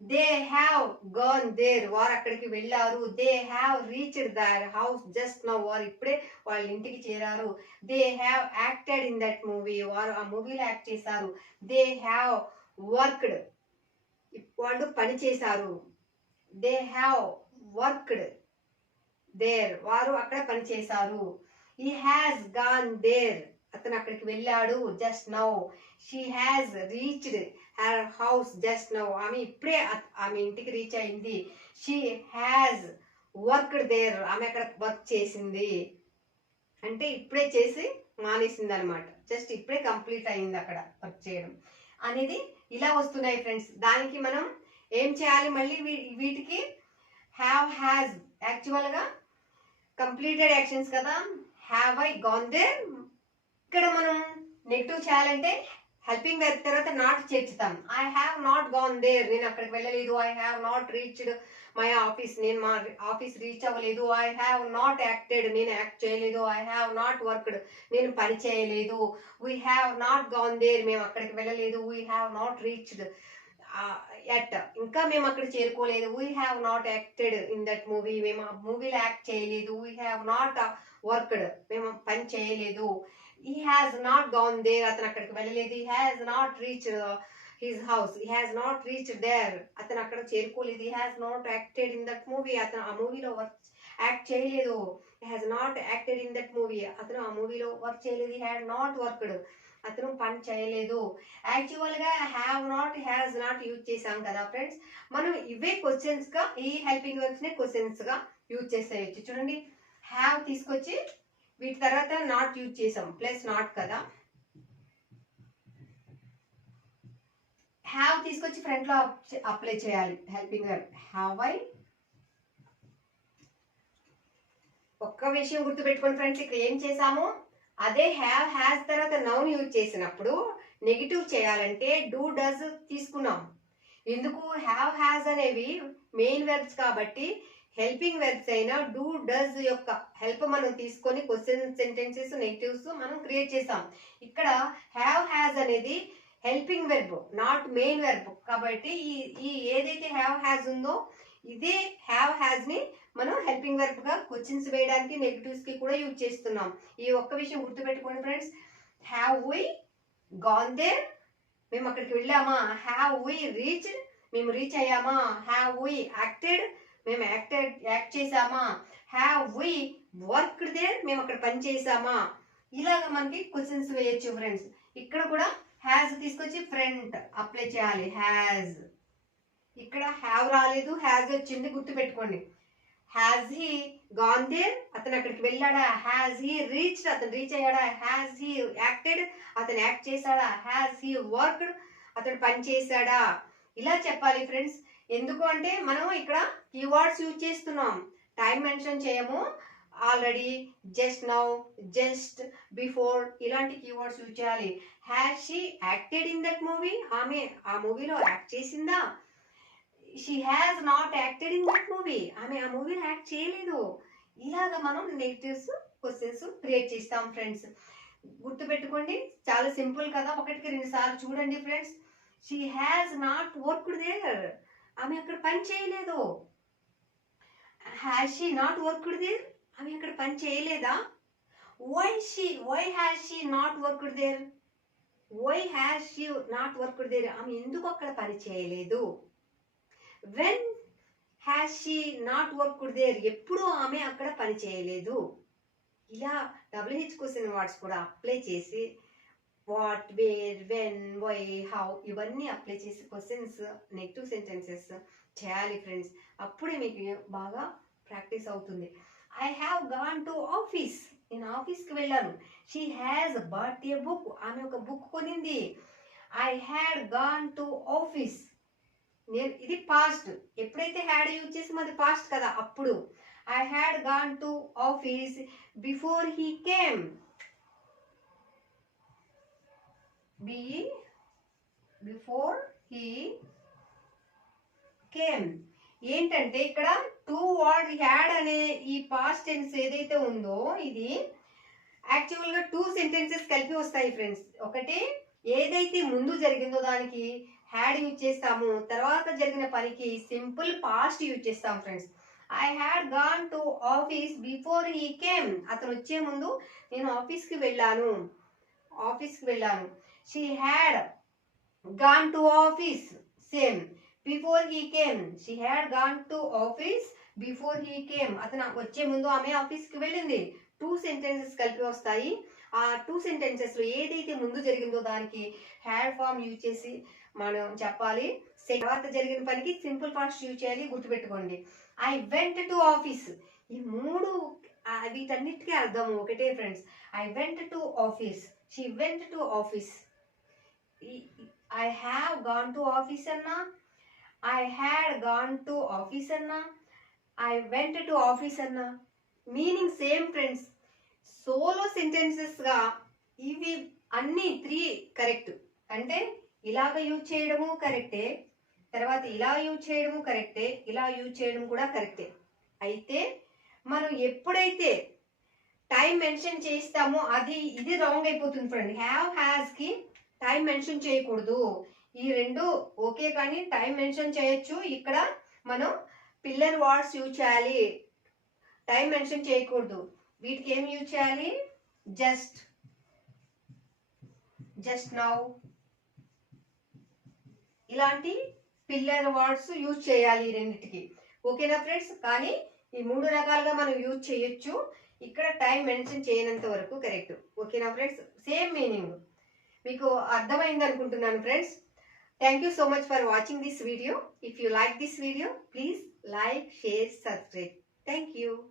దే హ్యావ్ గాన్ దేర్, వారు అక్కడికి వెళ్ళారు. They have reached there house just now, వారు ఇప్పుడే వాళ్ళ ఇంటికి చేరారు. They have acted in that movie, వారు ఆ మూవీలో యాక్ట్ చేశారు. దే హ్యావ్ వర్క్డ్, వాళ్ళు పని చేశారు. దే హ్యావ్ వర్క్డ్ దేర్, వారు అక్కడ పని చేశారు. హీ హ్యాస్ గాన్ దేర్, అతను అక్కడికి వెళ్ళాడు. Just now, she has reached her house just now, ఆమె ఇప్పుడే ఆమె ఇంటికి రీచ్ అయింది. షీ హ్యాస్ వర్క్డ్ దేర్, ఆమె అక్కడ వర్క్ చేసింది. అంటే ఇప్పుడే చేసి మానేసింది అనమాట, జస్ట్ ఇప్పుడే కంప్లీట్ అయింది అక్కడ వర్క్ చేయడం అనేది. ఇలా వస్తున్నాయి ఫ్రెండ్స్. దానికి మనం ఏం చేయాలి? మళ్ళీ వీటికి హ్యావ్ హ్యాజ్ యాక్చువల్గా కంప్లీటెడ్ యాక్షన్స్ కదా. హ్యావ్ ఐ గాన్ దేర్, ఇక్కడ మనం నెగిటివ్ చేయాలంటే హెల్పింగ్ వెర్బ్ తర్వాత నాట్ చేర్చుతాం. I have not gone there, నేను అక్కడికి వెళ్ళలేదు. I have not reached my office, నేను మా ఆఫీస్ రీచ్ అవ్వలేదు. ఐ హ్యావ్ నాట్ యాక్టెడ్, నేను యాక్ట్ చేయలేదు. ఐ హ్యావ్ నాట్ వర్క్డ్, నేను పని చేయలేదు. We have not gone there, మేము అక్కడికి వెళ్ళలేదు. We have not reached at, ఇంకా మేము అక్కడ చేరుకోలేదు. We have not acted in that movie, మేము ఆ మూవీలో యాక్ట్ చేయలేదు. వీ హ్యావ్ నాట్ వర్క్డ్, మేము పని చేయలేదు. He has not gone there, అతను అక్కడికి వెళ్ళలేదు. He has not reached his house, he has not reached there, అతను అక్కడ చేరుకోలేదు. He has not acted in that movie, అతను ఆ మూవీలో యాక్ట్ చేయలేదు. He has not acted in that movie, అతను ఆ మూవీలో వర్క్ చేయలేదు. హీ హ్యాడ్ నాట్ వర్క్డ్, అతను పని చేయలేదు. యాక్చువల్గా have not, has not use చేసాం కదా ఫ్రెండ్స్. మనం ఇవే క్వశ్చన్స్ గా, ఈ హెల్పింగ్ వర్బ్స్ నే క్వశ్చన్స్ గా యూజ్ చేసేయచ్చు. చూడండి, హ్యావ్ తీసుకొచ్చి వీటి తర్వాత నాట్ యూజ్ చేసాం, ప్లస్ నాట్ కదా. హ్యావ్ తీసుకొచ్చి ఫ్రంట్ లో అప్లై చేయాలి హెల్పింగ్ వర్బ్. హ్యావ్ ఐ, ఒక్క విషయం గుర్తుపెట్టుకోండి ఫ్రెండ్స్, ఇక్కడ ఏం చేసాము, అదే హ్యావ్ హ్యాస్ తర్వాత నౌన్ యూజ్ చేసినప్పుడు నెగిటివ్ చేయాలంటే డూ డస్ తీసుకున్నాం. ఎందుకు? హ్యావ్ హ్యాస్ అనేవి మెయిన్ వెర్బ్స్ కాబట్టి హెల్పింగ్ వెర్బ్స్ అయినా డూ డస్ యొక్క హెల్ప్ మనం తీసుకొని క్వశ్చన్ సెంటెన్సెస్ నెగిటివ్స్ మనం క్రియేట్ చేసాం. ఇక్కడ హ్యావ్ హ్యాస్ అనేది helping verb, not main verb కాబట్టి ఈ ఏదైతే హ్యావ్ హ్యాస్ ఉందో ఇదే హ్యావ్ హ్యాస్ ని మనం హెల్పింగ్ వెర్బ్ గా క్వశ్చన్స్ వేయడానికి నెగిటివ్స్ కి కూడా యూజ్ చేస్తున్నాం. ఈ ఒక్క విషయం గుర్తుపెట్టుకోండి friends. Have we gone there, మేము అక్కడికి వెళ్ళామా. హ్యావ్ వి రీచ్డ్, మేము రీచ్ అయ్యామా. హ్యావ్ వి యాక్టెడ్, మేము యాక్ట్ చేసామా, హ్యావ్ వి వర్క్డ్ దేర్, మేము అక్కడ పని చేసామా, ఇలాగ మనకి క్వశ్చన్స్ వేయచ్చు ఫ్రెండ్స్. ఇక్కడ కూడా హ్యాజ్ తీసుకొచ్చి ఫ్రంట్ అప్లై చేయాలి. హ్యాజ్, ఇక్కడ హ్యావ్ రాలేదు, హ్యాజ్ వచ్చింది, గుర్తు పెట్టుకోండి. హ్యాజ్ హీ గాన్ దేర్, అతను అక్కడికి వెళ్ళాడా. హ్యాజ్ హీ రీచ్డ్, అతను రీచ్ అయ్యాడా. హ్యాజ్ హీ యాక్టెడ్, అతను యాక్ట్ చేశాడా. హ్యాజ్ హీ వర్క్డ్, అతను పని చేశాడా. ఇలా చెప్పాలి ఫ్రెండ్స్. ఎందుకు అంటే మనం ఇక్కడ కీవర్డ్స్ యూజ్ చేస్తున్నాం, టైం మెన్షన్ చేయము. Already, just now, just before ఇలాంటి కీవర్డ్స్ యూజ్ చేయాలి. Has she acted in that movie, ఆమె ఆ మూవీలో యాక్ట్ చేసిందా. She has not acted in that movie, ఆమె ఆ మూవీలో యాక్ట్ చేయలేదు. ఇలాగ మనం నెగటివ్స్ క్వశ్చన్స్ క్రియేట్ చేస్తాం ఫ్రెండ్స్. గుర్తుపెట్టుకోండి, చాలా సింపుల్ కదా. ఒకటికి 2 సార్లు చూడండి friends. She has not worked there, ఆమె అక్కడ పని చేయలేదు. Has she not worked there, ఆమె అక్కడ పని చేయలేదా. Why has she not worked there, why has she not worked there, ఆమె ఎందుకు అక్కడ పని చేయలేదు. When has she not worked there, ఎప్పుడు ఆమె అక్కడ పని చేయలేదు. ఇలా WH క్వశ్చన్ వర్డ్స్ కూడా అప్లై చేసి what, where, when, why, how ఇవన్నీ అప్లై చేసి క్వశ్చన్స్, నెగిటివ్ సెంటెన్సెస్ చేయాలి ఫ్రెండ్స్. అప్పుడే మీకు బాగా ప్రాక్టీస్ అవుతుంది. I have gone to office, నేను ఆఫీస్కి వెళ్ళాను. She has but A book, ఆమె ఒక బుక్ కొనింది. I had gone to office, నేను ఇది పాస్ట్. ఎప్పుడైతే హ్యాడ్ యూజ్ చేసి అది పాస్ట్ కదా, అప్పుడు. I had gone to office before he came, before he came. ఏంటంటే ఇక్కడ టు వర్డ్ హ్యాడ్ అనే ఈ పాస్ట్ టెన్స్ ఏదైతే ఉందో ఇది యాక్చువల్ గా 2 సెంటెన్సెస్ కలిపి వస్తాయి ఫ్రెండ్స్. ఒకటి ఏదైతే ముందు జరిగిందో దానికి హ్యాడ్ యూజ్ చేస్తాము, తర్వాత జరిగిన పనికి సింపుల్ పాస్ట్ యూజ్ చేస్తాం friends. I had gone to office before he came, అతను వచ్చే ముందు నేను ఆఫీస్కి వెళ్ళాను, ఆఫీస్కి వెళ్ళాను. She had gone to office, same, before he came. She had gone to office before he came, అతను వచ్చే ముందు ఆమె ఆఫీస్కి వెళ్ళింది. 2 సెంటెన్సెస్ కలిపి వస్తాయి. ఆ 2 సెంటెన్సెస్ లో ఏదైతే ముందు జరిగిందో దానికి హ్యాడ్ ఫామ్ యూజ్ చేసి మనం చెప్పాలి. తర్వాత జరిగిన పనికి సింపుల్ పాస్ట్ యూజ్ చేయాలి, గుర్తుపెట్టుకోండి. ఐ వెంట్ టు ఆఫీస్, ఈ 3 వీటన్నిటికీ అర్థం ఒకటే friends. I went to office, she went to office. I have gone to office అన్నా, I had gone to office అన్నా, ఐ వెంట్ టు ఆఫీస్ అన్నా meaning same friends. Solo sentences గా ఇవి అన్ని 3 కరెక్ట్. అంటే ఇలాగ యూజ్ చేయడము కరెక్టే, తర్వాత ఇలా యూజ్ చేయడము కరెక్టే, ఇలా యూజ్ చేయడం కూడా కరెక్టే. అయితే మనం ఎప్పుడైతే టైం మెన్షన్ చేస్తామో ఇది రాంగ్ అయిపోతుంది ఫ్రెండ్. హ్యావ్, హ్యాస్ కి టైం మెన్షన్ చేయకూడదు. ఈ 2 ఓకే, కానీ టైం మెన్షన్ చేయొచ్చు. ఇక్కడ మనం పిల్లర్ వర్డ్స్ యూజ్ చేయాలి, టైం మెన్షన్ చేయకూడదు. వీటికి ఏం యూజ్ చేయాలి, జస్ట్, జస్ట్ నౌ ఇలాంటి పిల్లర్ వర్డ్స్ యూజ్ చేయాలి ఈ రెండింటికి. ఓకేనా ఫ్రెండ్స్. కానీ ఈ 3 రకాలుగా మనం యూజ్ చేయొచ్చు. ఇక్కడ టైం మెన్షన్ చేయనంత వరకు కరెక్ట్. ఓకేనా ఫ్రెండ్స్. సేమ్ మీనింగ్ మీకు అర్థమైంది అనుకుంటున్నాను friends. Thank you so much for watching this video. If you like this video, please like, share, subscribe. Thank you.